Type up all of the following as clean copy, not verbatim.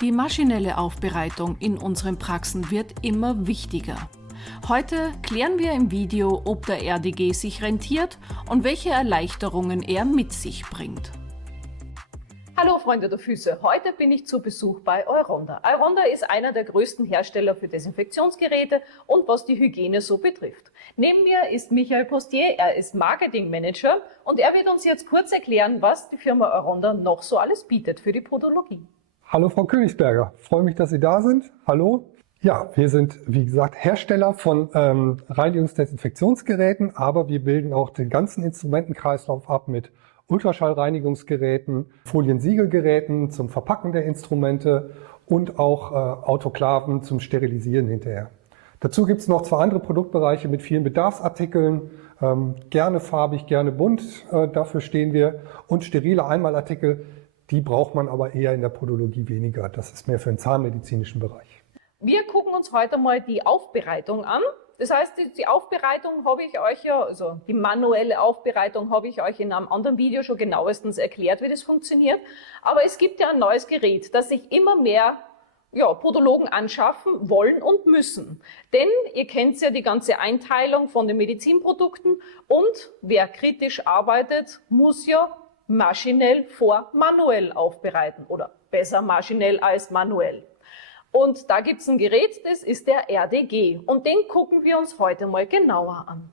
Die maschinelle Aufbereitung in unseren Praxen wird immer wichtiger. Heute klären wir im Video, ob der RDG sich rentiert und welche Erleichterungen er mit sich bringt. Hallo Freunde der Füße, heute bin ich zu Besuch bei Euronda. Euronda ist einer der größten Hersteller für Desinfektionsgeräte und was die Hygiene so betrifft. Neben mir ist Michael Postier, er ist Marketingmanager und er wird uns jetzt kurz erklären, was die Firma Euronda noch so alles bietet für die Podologie. Hallo Frau Königsberger, freue mich, dass Sie da sind. Hallo. Ja, wir sind, wie gesagt, Hersteller von Reinigungsdesinfektionsgeräten, aber wir bilden auch den ganzen Instrumentenkreislauf ab mit Ultraschallreinigungsgeräten, Foliensiegelgeräten zum Verpacken der Instrumente und auch Autoklaven zum Sterilisieren hinterher. Dazu gibt es noch zwei andere Produktbereiche mit vielen Bedarfsartikeln, gerne farbig, gerne bunt, dafür stehen wir, und sterile Einmalartikel. Die braucht man aber eher in der Podologie weniger. Das ist mehr für den zahnmedizinischen Bereich. Wir gucken uns heute mal die Aufbereitung an. Das heißt, die Aufbereitung habe ich euch ja, also die manuelle Aufbereitung habe ich euch in einem anderen Video schon genauestens erklärt, wie das funktioniert. Aber es gibt ja ein neues Gerät, das sich immer mehr Podologen anschaffen wollen und müssen. Denn ihr kennt ja die ganze Einteilung von den Medizinprodukten und wer kritisch arbeitet, muss ja maschinell vor manuell aufbereiten oder besser maschinell als manuell. Und da gibt es ein Gerät, das ist der RDG und den gucken wir uns heute mal genauer an.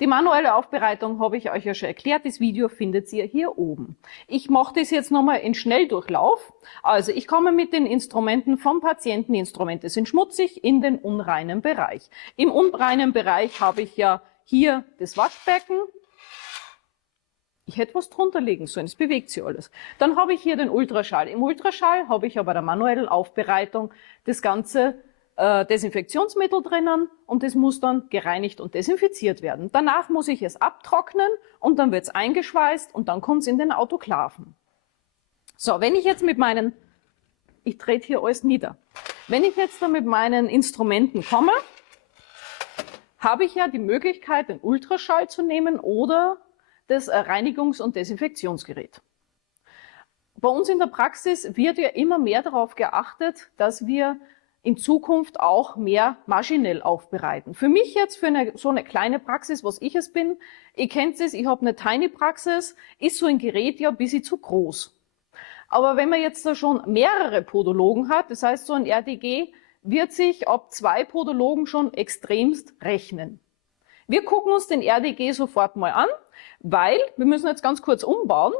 Die manuelle Aufbereitung habe ich euch ja schon erklärt, das Video findet ihr hier oben. Ich mache das jetzt nochmal in Schnelldurchlauf. Also ich komme mit den Instrumenten vom Patienten, die Instrumente sind schmutzig, in den unreinen Bereich. Im unreinen Bereich habe ich ja hier das Waschbecken. Ich hätte was drunter legen sollen, es bewegt sich alles. Dann habe ich hier den Ultraschall. Im Ultraschall habe ich aber der manuellen Aufbereitung das ganze Desinfektionsmittel drinnen und das muss dann gereinigt und desinfiziert werden. Danach muss ich es abtrocknen und dann wird es eingeschweißt und dann kommt es in den Autoklaven. So, wenn ich jetzt mit meinen, ich trete hier alles nieder, wenn ich jetzt da mit meinen Instrumenten komme, habe ich ja die Möglichkeit, den Ultraschall zu nehmen oder das Reinigungs- und Desinfektionsgerät. Bei uns in der Praxis wird ja immer mehr darauf geachtet, dass wir in Zukunft auch mehr maschinell aufbereiten. Für mich jetzt, für so eine kleine Praxis, was ich es bin, ihr kennt es, ich habe eine Tiny Praxis, ist so ein Gerät ja ein bisschen zu groß. Aber wenn man jetzt da schon mehrere Podologen hat, das heißt so ein RDG, wird sich ab 2 Podologen schon extremst rechnen. Wir gucken uns den RDG sofort mal an, weil wir müssen jetzt ganz kurz umbauen,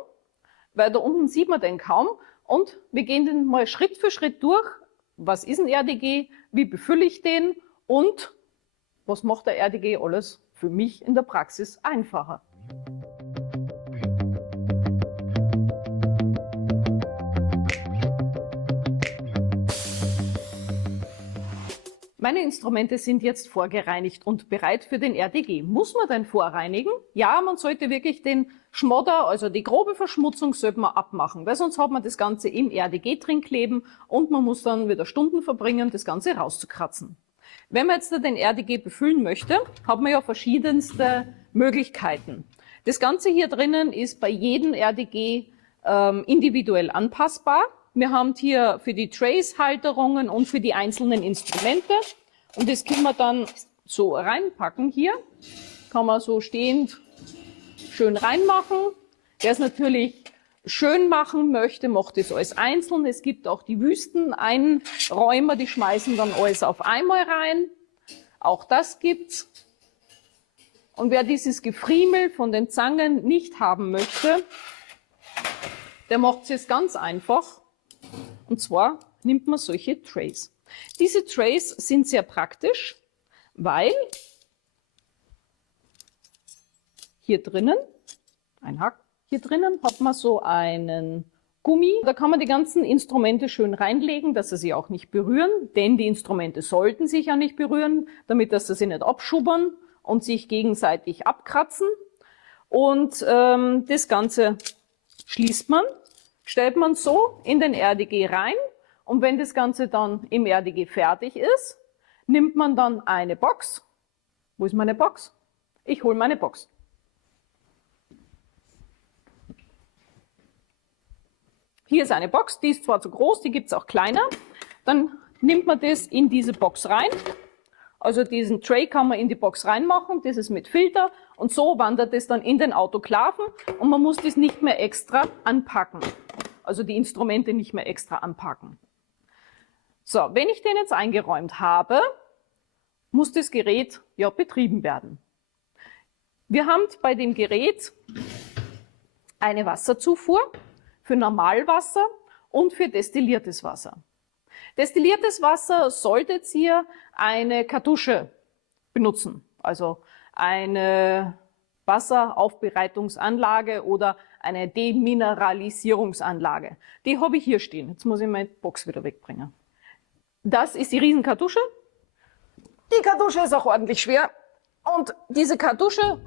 weil da unten sieht man den kaum und wir gehen den mal Schritt für Schritt durch. Was ist ein RDG, wie befülle ich den und was macht der RDG alles für mich in der Praxis einfacher. Meine Instrumente sind jetzt vorgereinigt und bereit für den RDG. Muss man den vorreinigen? Ja, man sollte wirklich den Schmodder, also die grobe Verschmutzung, sollte man abmachen, weil sonst hat man das Ganze im RDG drin kleben und man muss dann wieder Stunden verbringen, das Ganze rauszukratzen. Wenn man jetzt den RDG befüllen möchte, hat man ja verschiedenste Möglichkeiten. Das Ganze hier drinnen ist bei jedem RDG individuell anpassbar. Wir haben hier für die Trace-Halterungen und für die einzelnen Instrumente und das können wir dann so reinpacken hier. Kann man so stehend schön reinmachen. Wer es natürlich schön machen möchte, macht das alles einzeln. Es gibt auch die Wüsteneinräumer, die schmeißen dann alles auf einmal rein. Auch das gibt's. Und wer dieses Gefriemel von den Zangen nicht haben möchte, der macht es jetzt ganz einfach. Und zwar nimmt man solche Trays. Diese Trays sind sehr praktisch, weil hier drinnen, hier drinnen hat man so einen Gummi. Da kann man die ganzen Instrumente schön reinlegen, dass sie sich auch nicht berühren, denn die Instrumente sollten sich ja nicht berühren, damit dass sie sich nicht abschubbern und sich gegenseitig abkratzen. Und das Ganze schließt man, stellt man so in den RDG rein und wenn das Ganze dann im RDG fertig ist, nimmt man dann eine Box. Wo ist meine Box? Ich hole meine Box. Hier ist eine Box, die ist zwar zu groß, die gibt es auch kleiner. Dann nimmt man das in diese Box rein. Also diesen Tray kann man in die Box reinmachen, das ist mit Filter. Und so wandert es dann in den Autoklaven und man muss das nicht mehr extra anpacken. Also die Instrumente nicht mehr extra anpacken. So, wenn ich den jetzt eingeräumt habe, muss das Gerät ja betrieben werden. Wir haben bei dem Gerät eine Wasserzufuhr für Normalwasser und für destilliertes Wasser. Destilliertes Wasser solltet ihr eine Kartusche benutzen, also eine Wasseraufbereitungsanlage oder eine Demineralisierungsanlage. Die habe ich hier stehen. Jetzt muss ich meine Box wieder wegbringen. Das ist die Riesenkartusche. Die Kartusche ist auch ordentlich schwer und diese Kartusche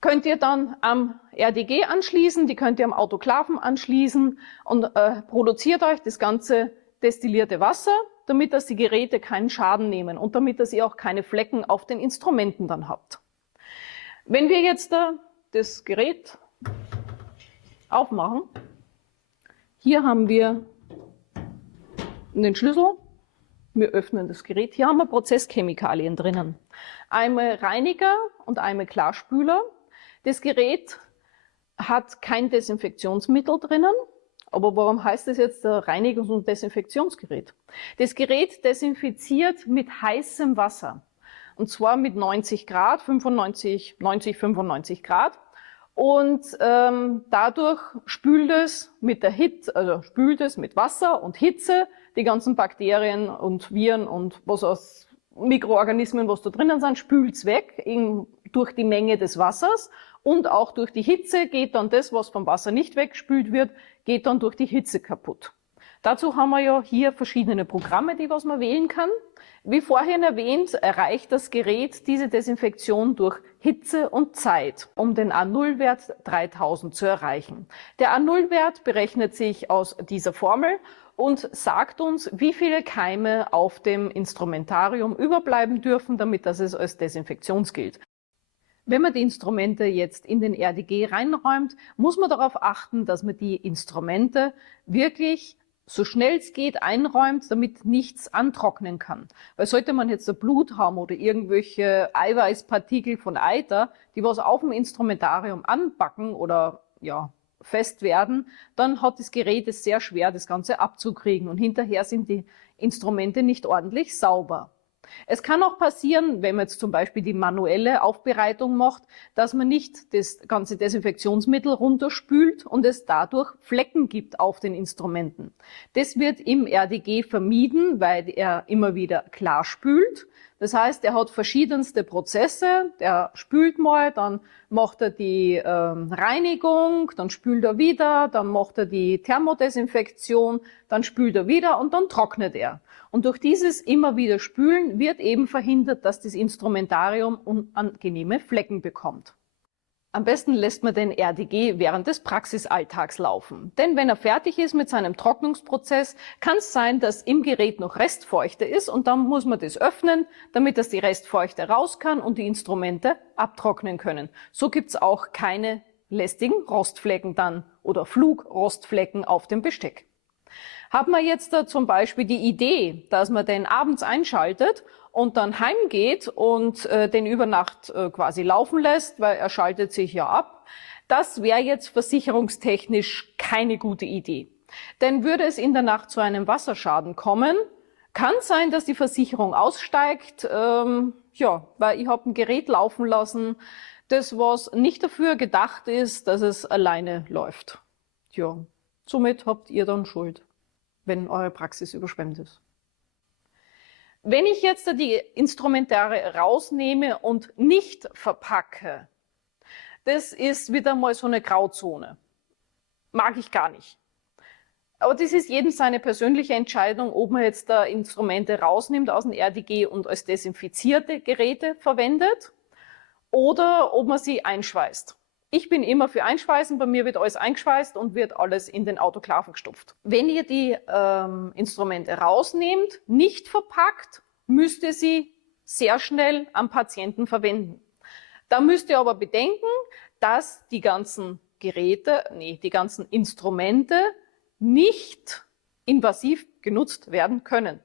könnt ihr dann am RDG anschließen, die könnt ihr am Autoklaven anschließen und produziert euch das ganze destillierte Wasser, damit dass die Geräte keinen Schaden nehmen und damit dass ihr auch keine Flecken auf den Instrumenten dann habt. Wenn wir jetzt das Gerät aufmachen, hier haben wir den Schlüssel, wir öffnen das Gerät, hier haben wir Prozesschemikalien drinnen. Einmal Reiniger und einmal Klarspüler. Das Gerät hat kein Desinfektionsmittel drinnen. Aber warum heißt das jetzt Reinigungs- und Desinfektionsgerät? Das Gerät desinfiziert mit heißem Wasser. Und zwar mit 90 Grad, 95 Grad. Und dadurch spült es mit der Hitze, also spült es mit Wasser und Hitze die ganzen Bakterien und Viren und was aus Mikroorganismen, was da drinnen sind, spült es weg durch die Menge des Wassers. Und auch durch die Hitze geht dann das, was vom Wasser nicht weggespült wird, geht dann durch die Hitze kaputt. Dazu haben wir ja hier verschiedene Programme, die was man wählen kann. Wie vorhin erwähnt, erreicht das Gerät diese Desinfektion durch Hitze und Zeit, um den A0-Wert 3000 zu erreichen. Der A0-Wert berechnet sich aus dieser Formel und sagt uns, wie viele Keime auf dem Instrumentarium überbleiben dürfen, damit das es als Desinfektions gilt. Wenn man die Instrumente jetzt in den RDG reinräumt, muss man darauf achten, dass man die Instrumente wirklich so schnell es geht einräumt, damit nichts antrocknen kann. Weil sollte man jetzt ein Blut haben oder irgendwelche Eiweißpartikel von Eiter, die was auf dem Instrumentarium anpacken oder ja fest werden, dann hat das Gerät es sehr schwer, das Ganze abzukriegen und hinterher sind die Instrumente nicht ordentlich sauber. Es kann auch passieren, wenn man jetzt zum Beispiel die manuelle Aufbereitung macht, dass man nicht das ganze Desinfektionsmittel runterspült und es dadurch Flecken gibt auf den Instrumenten. Das wird im RDG vermieden, weil er immer wieder klar spült. Das heißt, er hat verschiedenste Prozesse, der spült mal, dann macht er die Reinigung, dann spült er wieder, dann macht er die Thermodesinfektion, dann spült er wieder und dann trocknet er. Und durch dieses immer wieder Spülen wird eben verhindert, dass das Instrumentarium unangenehme Flecken bekommt. Am besten lässt man den RDG während des Praxisalltags laufen. Denn wenn er fertig ist mit seinem Trocknungsprozess, kann es sein, dass im Gerät noch Restfeuchte ist und dann muss man das öffnen, damit das die Restfeuchte raus kann und die Instrumente abtrocknen können. So gibt es auch keine lästigen Rostflecken dann oder Flugrostflecken auf dem Besteck. Hat man jetzt zum Beispiel die Idee, dass man den abends einschaltet und dann heimgeht und den über Nacht quasi laufen lässt, weil er schaltet sich ja ab, das wäre jetzt versicherungstechnisch keine gute Idee. Denn würde es in der Nacht zu einem Wasserschaden kommen, kann sein, dass die Versicherung aussteigt, weil ich habe ein Gerät laufen lassen, das was nicht dafür gedacht ist, dass es alleine läuft. Tja, somit habt ihr dann Schuld, wenn eure Praxis überschwemmt ist. Wenn ich jetzt die Instrumentare rausnehme und nicht verpacke, das ist wieder mal so eine Grauzone. Mag ich gar nicht. Aber das ist jedem seine persönliche Entscheidung, ob man jetzt da Instrumente rausnimmt aus dem RDG und als desinfizierte Geräte verwendet oder ob man sie einschweißt. Ich bin immer für Einschweißen, bei mir wird alles eingeschweißt und wird alles in den Autoklaven gestopft. Wenn ihr die Instrumente rausnehmt, nicht verpackt müsst ihr sie sehr schnell am Patienten verwenden. Da müsst ihr aber bedenken, dass die ganzen die ganzen Instrumente nicht invasiv genutzt werden können.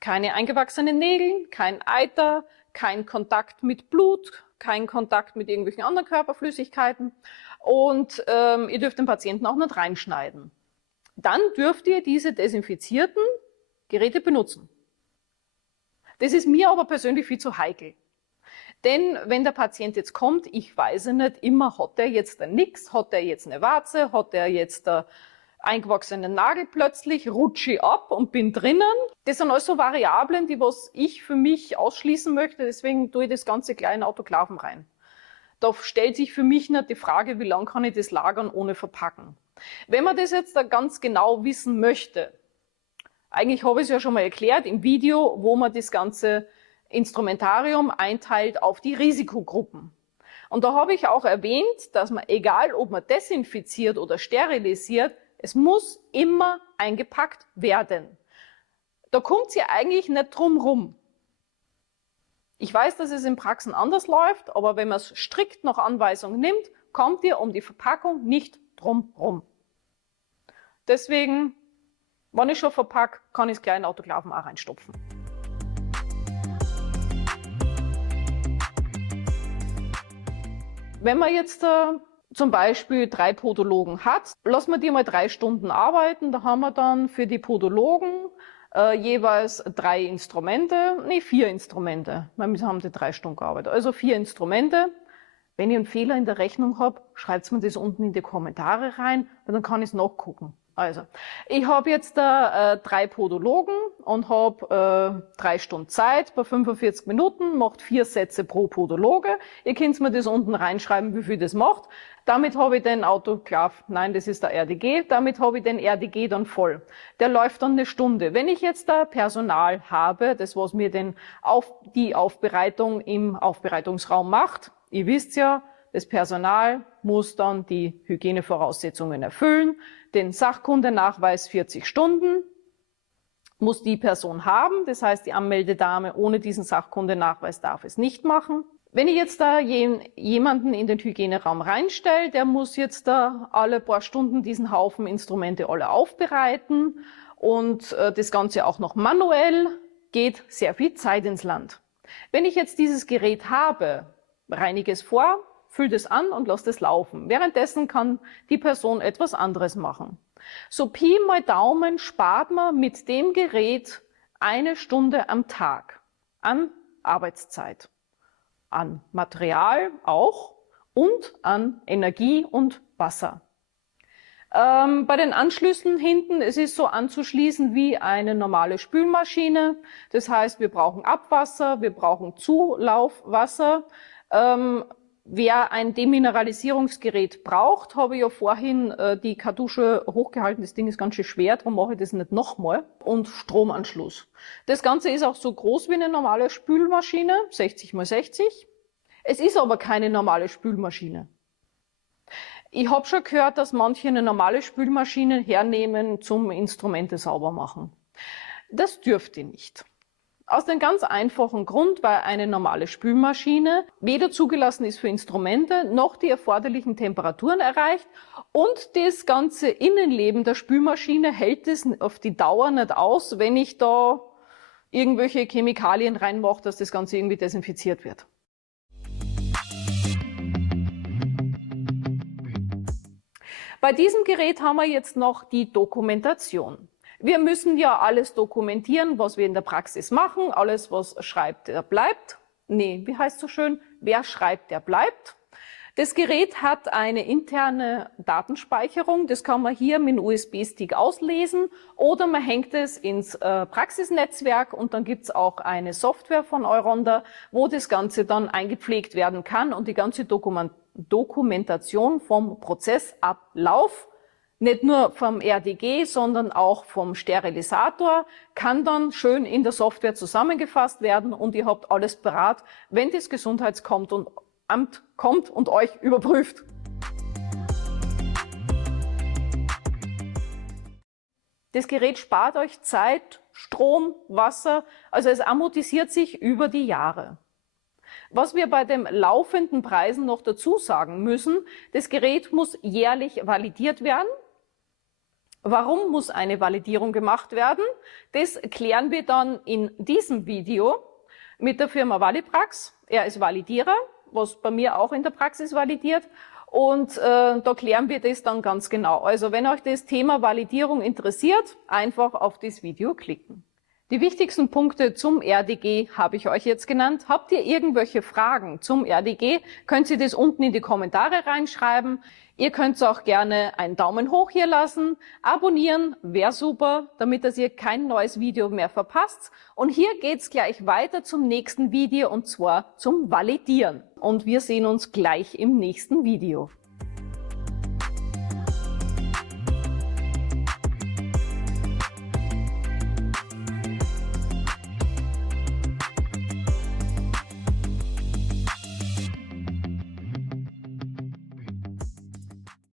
Keine eingewachsenen Nägel, kein Eiter, kein Kontakt mit Blut, kein Kontakt mit irgendwelchen anderen Körperflüssigkeiten und ihr dürft den Patienten auch nicht reinschneiden. Dann dürft ihr diese desinfizierten Geräte benutzen. Das ist mir aber persönlich viel zu heikel. Denn wenn der Patient jetzt kommt, ich weiß nicht immer, hat er jetzt nix, hat er jetzt eine Warze, hat er jetzt eingewachsenen Nagel plötzlich, rutsche ich ab und bin drinnen. Das sind alles so Variablen, die was ich für mich ausschließen möchte, deswegen tue ich das Ganze gleich in Autoklaven rein. Da stellt sich für mich nicht die Frage, wie lange kann ich das lagern ohne verpacken. Wenn man das jetzt ganz genau wissen möchte, eigentlich habe ich es ja schon mal erklärt im Video, wo man das ganze Instrumentarium einteilt auf die Risikogruppen. Und da habe ich auch erwähnt, dass man, egal ob man desinfiziert oder sterilisiert, es muss immer eingepackt werden. Da kommt es ja eigentlich nicht drum rum. Ich weiß, dass es in Praxen anders läuft, aber wenn man es strikt nach Anweisung nimmt, kommt ihr um die Verpackung nicht drum rum. Deswegen, wenn ich schon verpacke, kann ich es gleich in Autoklaven auch reinstopfen. Wenn man jetzt zum Beispiel 3 Podologen hat, lassen wir die mal 3 Stunden arbeiten, da haben wir dann für die Podologen jeweils 4 Instrumente. Wir haben die 3 Stunden gearbeitet, also 4 Instrumente. Wenn ich einen Fehler in der Rechnung habe, schreibt mir das unten in die Kommentare rein, dann kann ich es nachgucken. Also, ich habe jetzt 3 Podologen und habe 3 Stunden Zeit bei 45 Minuten, macht 4 Sätze pro Podologe. Ihr könnt mir das unten reinschreiben, wie viel das macht. Damit habe ich den Autoklav, nein, das ist der RDG, damit habe ich den RDG dann voll. Der läuft dann eine Stunde. Wenn ich jetzt da Personal habe, das was mir die Aufbereitung im Aufbereitungsraum macht, ihr wisst ja, das Personal muss dann die Hygienevoraussetzungen erfüllen, den Sachkundenachweis 40 Stunden muss die Person haben, das heißt die Anmeldedame ohne diesen Sachkundenachweis darf es nicht machen. Wenn ich jetzt da jemanden in den Hygieneraum reinstelle, der muss jetzt da alle paar Stunden diesen Haufen Instrumente alle aufbereiten und das Ganze auch noch manuell, geht sehr viel Zeit ins Land. Wenn ich jetzt dieses Gerät habe, reinige es vor, füllt es an und lasst es laufen. Währenddessen kann die Person etwas anderes machen. So Pi mal Daumen spart man mit dem Gerät 1 Stunde am Tag an Arbeitszeit, an Material auch und an Energie und Wasser. Bei den Anschlüssen hinten, es ist so anzuschließen wie eine normale Spülmaschine. Das heißt, wir brauchen Abwasser, wir brauchen Zulaufwasser. Wer ein Demineralisierungsgerät braucht, habe ich ja vorhin die Kartusche hochgehalten. Das Ding ist ganz schön schwer, darum mache ich das nicht nochmal. Und Stromanschluss. Das Ganze ist auch so groß wie eine normale Spülmaschine, 60 x 60. Es ist aber keine normale Spülmaschine. Ich habe schon gehört, dass manche eine normale Spülmaschine hernehmen zum Instrumente sauber machen. Das dürft ihr nicht. Aus dem ganz einfachen Grund, weil eine normale Spülmaschine weder zugelassen ist für Instrumente, noch die erforderlichen Temperaturen erreicht und das ganze Innenleben der Spülmaschine hält es auf die Dauer nicht aus, wenn ich da irgendwelche Chemikalien reinmache, dass das Ganze irgendwie desinfiziert wird. Bei diesem Gerät haben wir jetzt noch die Dokumentation. Wir müssen ja alles dokumentieren, was wir in der Praxis machen. Alles, was schreibt, der bleibt. Nee, wie heißt es so schön? Wer schreibt, der bleibt. Das Gerät hat eine interne Datenspeicherung. Das kann man hier mit einem USB-Stick auslesen oder man hängt es ins Praxisnetzwerk und dann gibt es auch eine Software von Euronda, wo das Ganze dann eingepflegt werden kann und die ganze Dokumentation vom Prozessablauf, nicht nur vom RDG, sondern auch vom Sterilisator, kann dann schön in der Software zusammengefasst werden und ihr habt alles parat, wenn das Gesundheitsamt kommt und euch überprüft. Das Gerät spart euch Zeit Strom, Wasser, also es amortisiert sich über die Jahre. Was wir bei den laufenden Preisen noch dazu sagen müssen, das Gerät muss jährlich validiert werden. Warum muss eine Validierung gemacht werden? Das klären wir dann in diesem Video mit der Firma Valiprax. Er ist Validierer, was bei mir auch in der Praxis validiert. Und da klären wir das dann ganz genau. Also wenn euch das Thema Validierung interessiert, einfach auf das Video klicken. Die wichtigsten Punkte zum RDG habe ich euch jetzt genannt. Habt ihr irgendwelche Fragen zum RDG, könnt ihr das unten in die Kommentare reinschreiben. Ihr könnt auch gerne einen Daumen hoch hier lassen. Abonnieren wäre super, damit ihr kein neues Video mehr verpasst. Und hier geht's gleich weiter zum nächsten Video, und zwar zum Validieren. Und wir sehen uns gleich im nächsten Video.